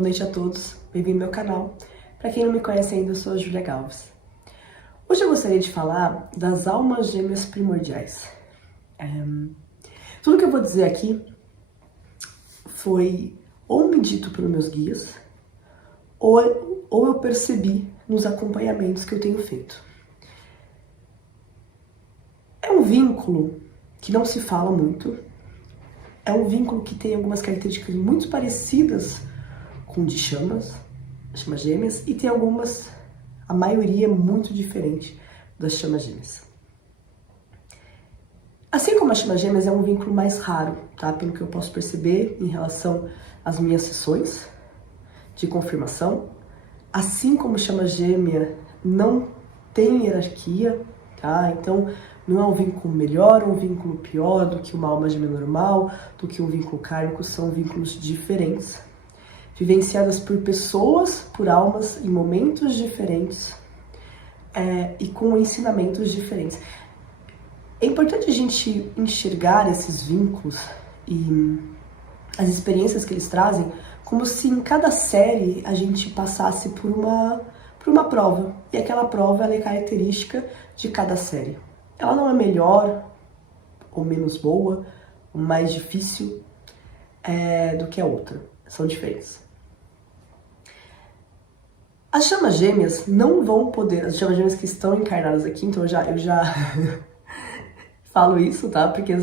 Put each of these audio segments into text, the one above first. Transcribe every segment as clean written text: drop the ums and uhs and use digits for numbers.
Boa noite a todos, bem-vindo ao meu canal. Para quem não me conhece ainda, eu sou a Júlia Galves. Hoje eu gostaria de falar das almas gêmeas primordiais. Tudo que eu vou dizer aqui foi ou me dito pelos meus guias, ou eu percebi nos acompanhamentos que eu tenho feito. É um vínculo que não se fala muito, é um vínculo que tem algumas características muito parecidas com o de chamas gêmeas, e tem algumas, a maioria é muito diferente das chamas gêmeas. Assim como as chamas gêmeas é um vínculo mais raro, tá? Pelo que eu posso perceber em relação às minhas sessões de confirmação, assim como chama gêmea não tem hierarquia, tá? Então não é um vínculo melhor ou um vínculo pior do que uma alma gêmea normal, do que um vínculo kármico, são vínculos diferentes, vivenciadas por pessoas, por almas em momentos diferentes e com ensinamentos diferentes. É importante a gente enxergar esses vínculos e as experiências que eles trazem como se em cada série a gente passasse por uma prova. E aquela prova ela é característica de cada série. Ela não é melhor ou menos boa, ou mais difícil do que a outra. São diferentes. As chamas gêmeas não vão poder, as chamas gêmeas que estão encarnadas aqui, então eu já falo isso, tá? Porque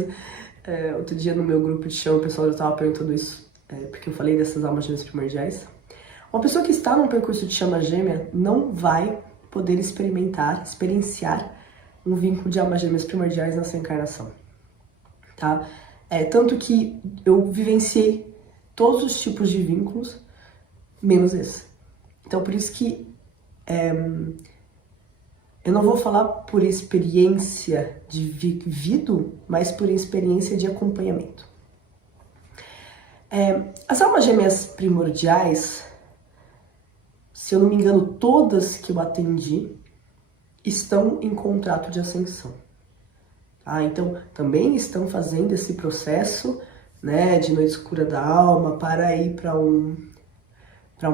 outro dia no meu grupo de chama o pessoal já estava perguntando isso, porque eu falei dessas almas gêmeas primordiais. Uma pessoa que está num percurso de chama gêmea não vai poder experienciar um vínculo de almas gêmeas primordiais nessa encarnação, tá? Tanto que eu vivenciei todos os tipos de vínculos, menos esse. Então, por isso que eu não vou falar por experiência de vivido, mas por experiência de acompanhamento. As almas gêmeas primordiais, se eu não me engano, todas que eu atendi estão em contrato de ascensão. Tá? Então, também estão fazendo esse processo, né, de noite escura da alma para ir para um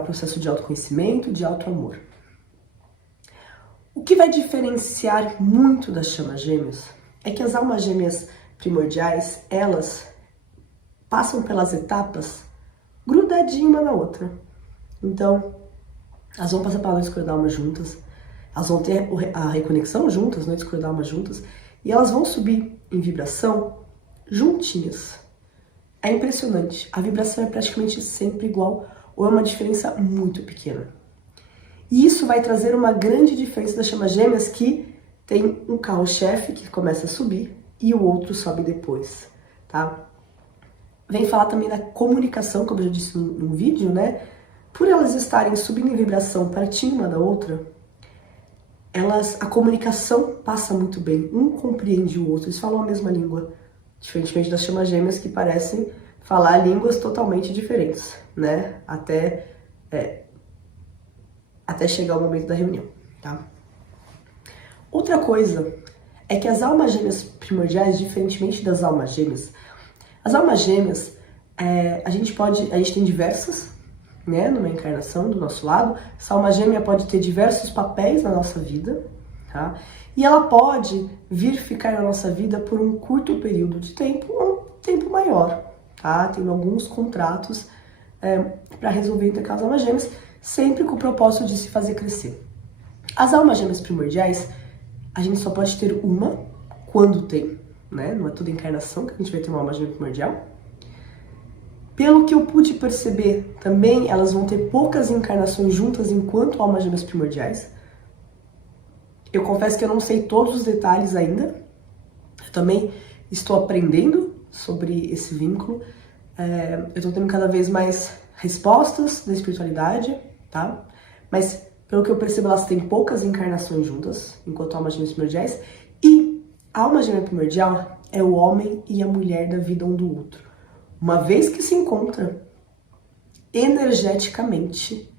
processo de autoconhecimento, de autoamor. O que vai diferenciar muito das chamas gêmeas é que as almas gêmeas primordiais, elas passam pelas etapas grudadinho uma na outra. Então, elas vão passar pela noite escura da alma juntas, elas vão ter a reconexão juntas, noite escura da alma juntas, e elas vão subir em vibração juntinhas. É impressionante, a vibração é praticamente sempre igual, ou é uma diferença muito pequena. E isso vai trazer uma grande diferença das chamas gêmeas, que tem um carro-chefe que começa a subir e o outro sobe depois, tá? Vem falar também da comunicação, como eu já disse no vídeo, né? Por elas estarem subindo em vibração pertinho uma da outra, a comunicação passa muito bem, um compreende o outro, eles falam a mesma língua, diferentemente das chamas gêmeas que parecem falar línguas totalmente diferentes, né? Até chegar o momento da reunião, tá? Outra coisa é que as almas gêmeas primordiais, diferentemente das almas gêmeas, as almas gêmeas, a gente tem diversas, né, numa encarnação do nosso lado. Essa alma gêmea pode ter diversos papéis na nossa vida, tá? E ela pode vir ficar na nossa vida por um curto período de tempo ou um tempo maior, tá? Tem alguns contratos para resolver entre aquelas almas gêmeas, sempre com o propósito de se fazer crescer. As almas gêmeas primordiais, a gente só pode ter uma quando tem, né? Não é toda encarnação que a gente vai ter uma alma gêmea primordial. Pelo que eu pude perceber, também elas vão ter poucas encarnações juntas enquanto almas gêmeas primordiais. Eu confesso que eu não sei todos os detalhes ainda. Eu também estou aprendendo sobre esse vínculo. Eu estou tendo cada vez mais respostas da espiritualidade, tá? Mas, pelo que eu percebo, elas têm poucas encarnações juntas, enquanto almas gêmeas primordiais. E a alma gêmea primordial é o homem e a mulher da vida um do outro. Uma vez que se encontra, energeticamente,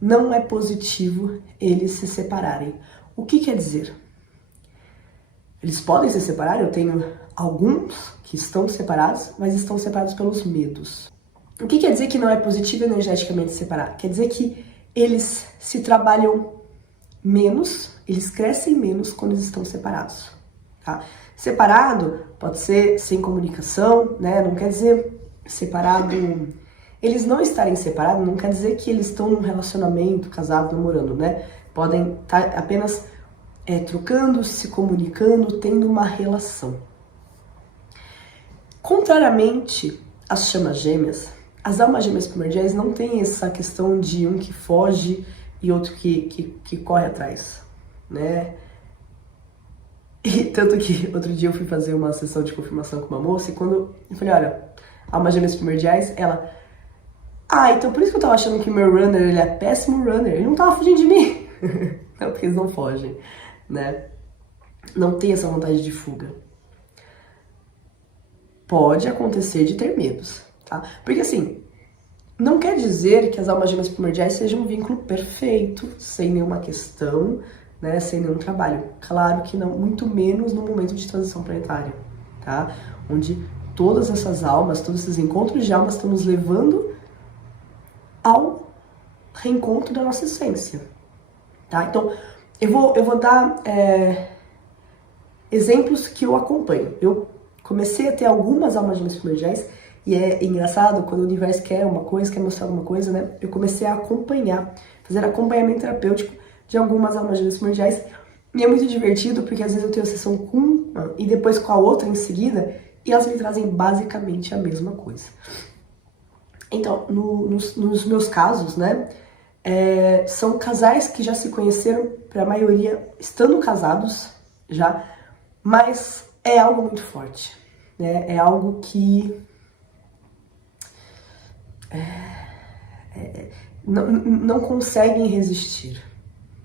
não é positivo eles se separarem. O que quer dizer? Eles podem se separar, eu tenho alguns que estão separados, mas estão separados pelos medos. O que quer dizer que não é positivo energeticamente separar? Quer dizer que eles se trabalham menos, eles crescem menos quando eles estão separados, tá? Separado pode ser sem comunicação, né? Não quer dizer separado. Eles não estarem separados não quer dizer que eles estão num relacionamento, casado, namorando, né? Podem estar apenas trocando, se comunicando, tendo uma relação. Contrariamente às chamas gêmeas, as almas gêmeas primordiais não têm essa questão de um que foge e outro que corre atrás, né? E tanto que outro dia eu fui fazer uma sessão de confirmação com uma moça e quando eu falei, olha, almas gêmeas primordiais, ela... então por isso que eu tava achando que meu runner, ele é péssimo runner, ele não tava fugindo de mim. Não, porque eles não fogem, né? Não tem essa vontade de fuga. Pode acontecer de ter medos, tá? Porque assim, não quer dizer que as almas gêmeas primordiais sejam um vínculo perfeito, sem nenhuma questão, né? Sem nenhum trabalho. Claro que não, muito menos no momento de transição planetária, tá? Onde todas essas almas, todos esses encontros de almas estão nos levando ao reencontro da nossa essência, tá? Então, eu vou dar exemplos que eu acompanho. Eu comecei a ter algumas almas gêmeas primordiais e é engraçado quando o universo quer uma coisa, quer mostrar alguma coisa, né? Eu comecei a acompanhar, fazer acompanhamento terapêutico de algumas almas gêmeas primordiais e é muito divertido porque às vezes eu tenho sessão com uma e depois com a outra em seguida e elas me trazem basicamente a mesma coisa. Então, nos meus casos, né, são casais que já se conheceram, para a maioria estando casados já, mas é algo muito forte, né? É algo que não conseguem resistir,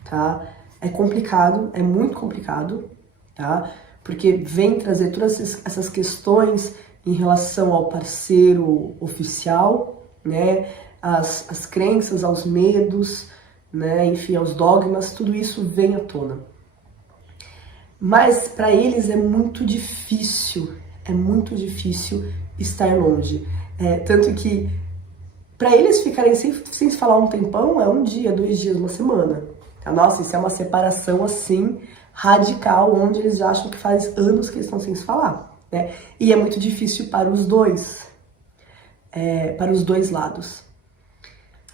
tá? É complicado, é muito complicado, tá? Porque vem trazer todas essas questões em relação ao parceiro oficial, né? As crenças, aos medos, né? Enfim, aos dogmas, tudo isso vem à tona. Mas para eles é muito difícil estar longe. Tanto que para eles ficarem sem se falar um tempão é um dia, 2 dias, uma semana. Nossa, isso é uma separação assim radical, onde eles já acham que faz anos que eles estão sem se falar, né? E é muito difícil para os dois lados.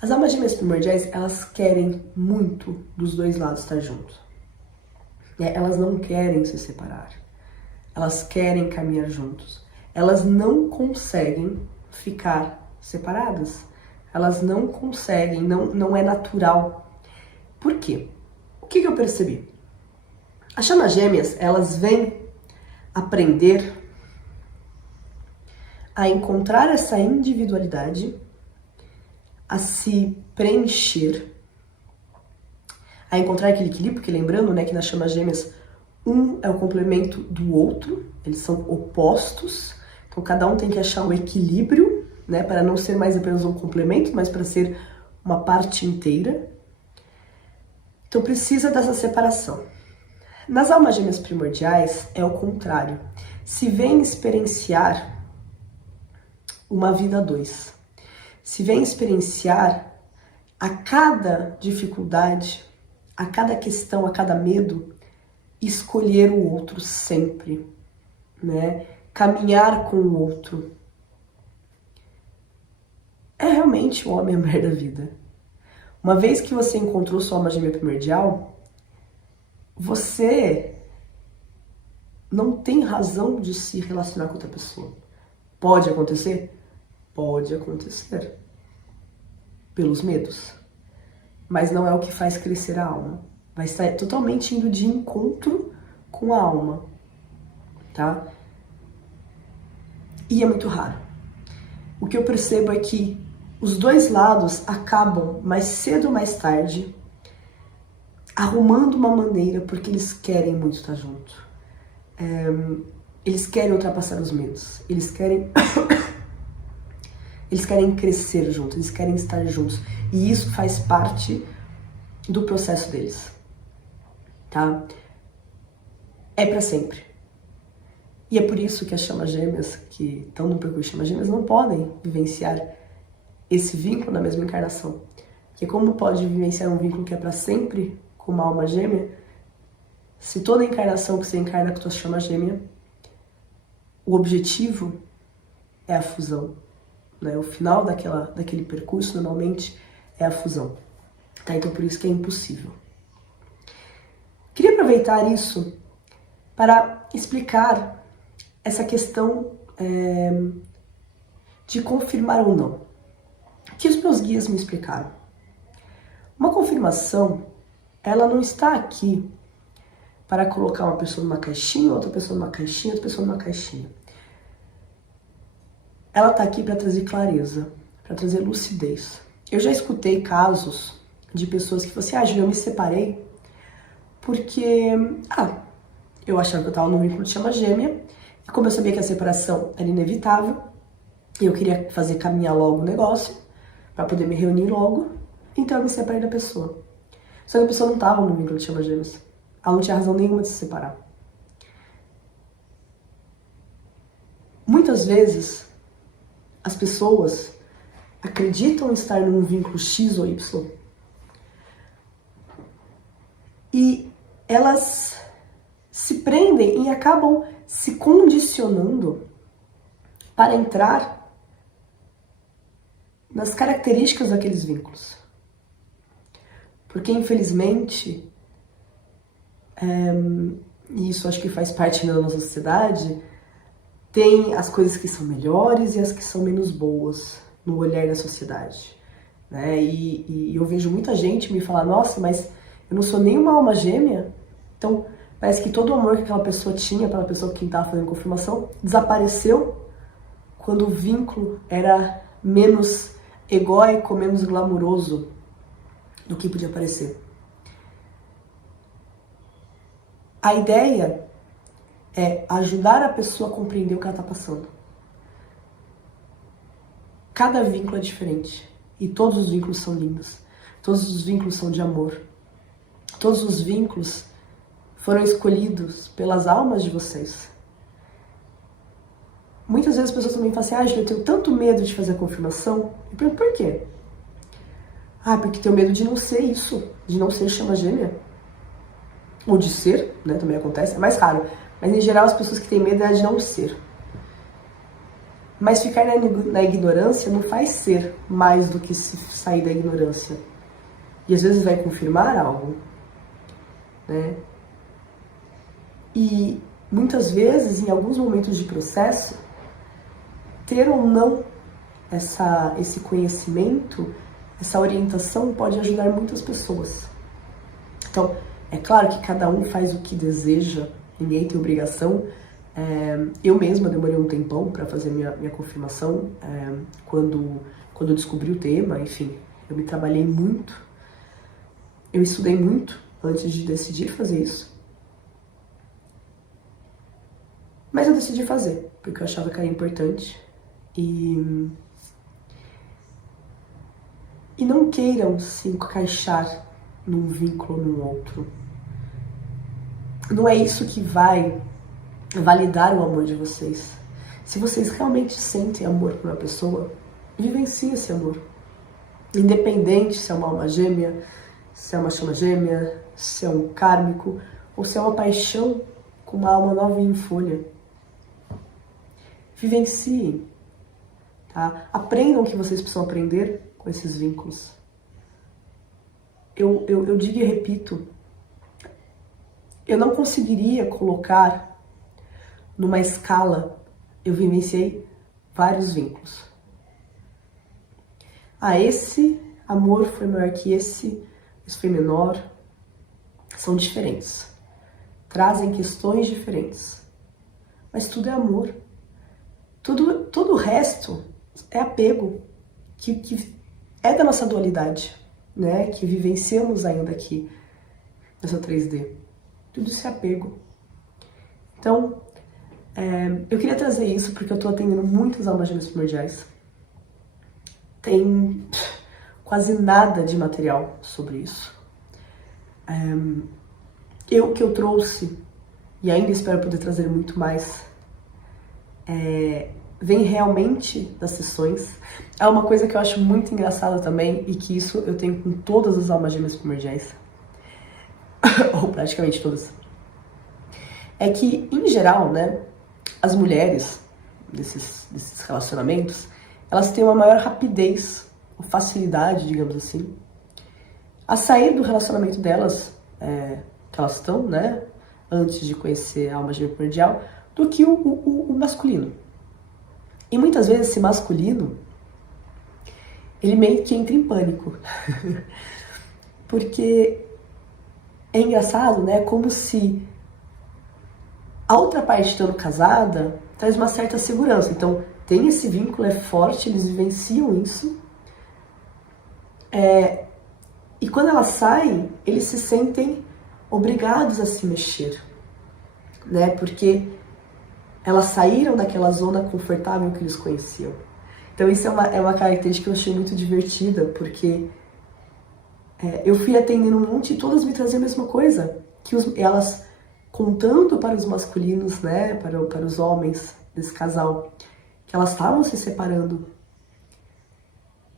As almas gêmeas primordiais, elas querem muito dos dois lados estar juntos. Elas não querem se separar. Elas querem caminhar juntos. Elas não conseguem ficar separadas. Elas não conseguem, não é natural. Por quê? O que eu percebi? As chamas gêmeas, elas vêm aprender a encontrar essa individualidade, a se preencher, a encontrar aquele equilíbrio, porque lembrando, né, que nas chamas gêmeas, um é o complemento do outro, eles são opostos, então cada um tem que achar um equilíbrio, né, para não ser mais apenas um complemento, mas para ser uma parte inteira. Então precisa dessa separação. Nas almas gêmeas primordiais é o contrário. Se vem experienciar uma vida a dois. Se vem experienciar a cada dificuldade, a cada questão, a cada medo, escolher o outro sempre, né? Caminhar com o outro. É realmente o homem e a mulher da vida. Uma vez que você encontrou sua alma gêmea primordial, você não tem razão de se relacionar com outra pessoa. Pode acontecer? Pode acontecer. Pelos medos. Mas não é o que faz crescer a alma. Vai estar totalmente indo de encontro com a alma. Tá? E é muito raro. O que eu percebo é que os dois lados acabam, mais cedo ou mais tarde, arrumando uma maneira, porque eles querem muito estar junto. Eles querem ultrapassar os medos. Eles querem crescer juntos, eles querem estar juntos. E isso faz parte do processo deles. Tá? É para sempre. E é por isso que as chamas gêmeas, que estão no percurso de chamas gêmeas, não podem vivenciar esse vínculo na mesma encarnação. Porque como pode vivenciar um vínculo que é para sempre com uma alma gêmea, se toda encarnação que você encarna com tua chama gêmea, o objetivo é a fusão, né? O final daquele percurso, normalmente, é a fusão. Tá? Então, por isso que é impossível. Queria aproveitar isso para explicar essa questão de confirmar ou não. O que os meus guias me explicaram? Uma confirmação, ela não está aqui para colocar uma pessoa numa caixinha, outra pessoa numa caixinha, outra pessoa numa caixinha. Ela está aqui para trazer clareza, para trazer lucidez. Eu já escutei casos de pessoas que falaram assim, Júlia, eu me separei porque, eu achava que eu estava num vínculo de chama gêmea, e como eu sabia que a separação era inevitável, eu queria fazer caminhar logo o negócio, para poder me reunir logo, então eu me separei da pessoa. Só que a pessoa não estava num vínculo de chama gêmeas. Ela não tinha razão nenhuma de se separar. Muitas vezes, as pessoas acreditam estar num vínculo X ou Y e elas se prendem e acabam se condicionando para entrar nas características daqueles vínculos. Porque, infelizmente, e isso acho que faz parte da nossa sociedade, tem as coisas que são melhores e as que são menos boas no olhar da sociedade, né? E eu vejo muita gente me falar, nossa, mas eu não sou nem uma alma gêmea, então parece que todo o amor que aquela pessoa tinha pela pessoa que estava fazendo confirmação desapareceu quando o vínculo era menos egóico, menos glamuroso do que podia parecer. A ideia é ajudar a pessoa a compreender o que ela está passando. Cada vínculo é diferente. E todos os vínculos são lindos. Todos os vínculos são de amor. Todos os vínculos foram escolhidos pelas almas de vocês. Muitas vezes as pessoas também falam assim, Júlia, eu tenho tanto medo de fazer a confirmação. Eu pergunto, por quê? Porque tenho medo de não ser isso, de não ser chama gêmea. Ou de ser, né, também acontece, é mais raro. Mas em geral as pessoas que têm medo é de não ser. Mas ficar na ignorância não faz ser mais do que se sair da ignorância. E às vezes vai confirmar algo, né? E muitas vezes, em alguns momentos de processo, ter ou não esse conhecimento, essa orientação pode ajudar muitas pessoas. Então, é claro que cada um faz o que deseja, ninguém tem obrigação. Eu mesma demorei um tempão para fazer minha confirmação, quando eu descobri o tema, enfim, eu me trabalhei muito, eu estudei muito antes de decidir fazer isso. Mas eu decidi fazer, porque eu achava que era importante. E não queiram se encaixar num vínculo ou num outro. Não é isso que vai validar o amor de vocês. Se vocês realmente sentem amor por uma pessoa, vivencie esse amor. Independente se é uma alma gêmea, se é uma chama gêmea, se é um kármico, ou se é uma paixão com uma alma novinha em folha. Vivenciem, tá? Aprendam o que vocês precisam aprender com esses vínculos. Eu digo e repito, eu não conseguiria colocar numa escala, eu vivenciei vários vínculos. Esse amor foi maior que esse foi menor. São diferentes. Trazem questões diferentes. Mas tudo é amor. Todo o resto é apego, que é da nossa dualidade, né? Que vivenciamos ainda aqui nessa 3D. Tudo isso é apego. Então, eu queria trazer isso porque eu estou atendendo muitas almas gêmeas primordiais. Tem quase nada de material sobre isso. O que eu trouxe, e ainda espero poder trazer muito mais, vem realmente das sessões. É uma coisa que eu acho muito engraçada também, e que isso eu tenho com todas as almas gêmeas primordiais, ou praticamente todas, é que, em geral, né, as mulheres desses relacionamentos, elas têm uma maior rapidez, ou facilidade, digamos assim, a sair do relacionamento delas, que elas estão, né, antes de conhecer a alma gêmea primordial, do que o masculino. E muitas vezes esse masculino, ele meio que entra em pânico. Porque é engraçado, né? Como se a outra parte estando casada traz uma certa segurança. Então, tem esse vínculo, é forte, eles vivenciam isso. E quando elas saem, eles se sentem obrigados a se mexer, né? Porque elas saíram daquela zona confortável que eles conheciam. Então isso é uma característica que eu achei muito divertida, porque eu fui atendendo um monte e todas me traziam a mesma coisa. Que elas contando para os masculinos, né, para os homens desse casal, que elas estavam se separando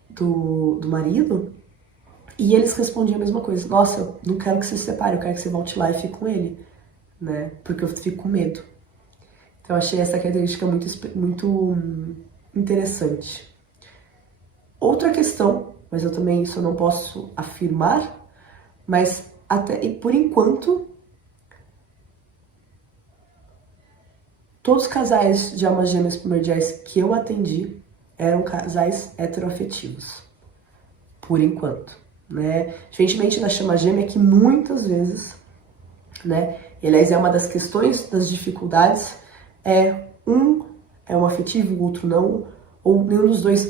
do marido, e eles respondiam a mesma coisa. Nossa, eu não quero que você se separe, eu quero que você volte lá e fique com ele, né, porque eu fico com medo. Então eu achei essa característica muito interessante. Outra questão, mas eu também isso eu não posso afirmar, mas até por enquanto todos os casais de almas gêmeas primordiais que eu atendi eram casais heteroafetivos, por enquanto, né? Diferentemente da chama gêmea, que muitas vezes, né? E, aliás, é uma das questões, das dificuldades, um é um afetivo, o outro não, ou nenhum dos dois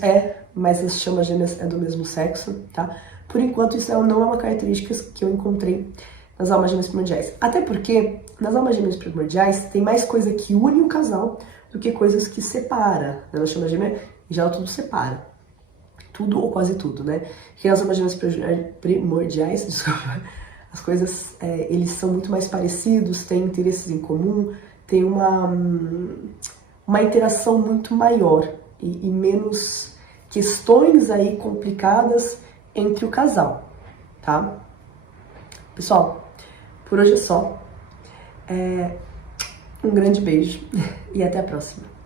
mas as chamas gêmeas é do mesmo sexo, tá? Por enquanto, isso não é uma característica que eu encontrei nas almas gêmeas primordiais. Até porque, nas almas gêmeas primordiais, tem mais coisa que une o casal do que coisas que separa. Na chama gêmea, em geral, tudo separa. Tudo ou quase tudo, né? Porque nas almas gêmeas primordiais, desculpa, as coisas, eles são muito mais parecidos, têm interesses em comum, tem uma interação muito maior e menos questões aí complicadas entre o casal, tá? Pessoal, por hoje é só. Um grande beijo e até a próxima.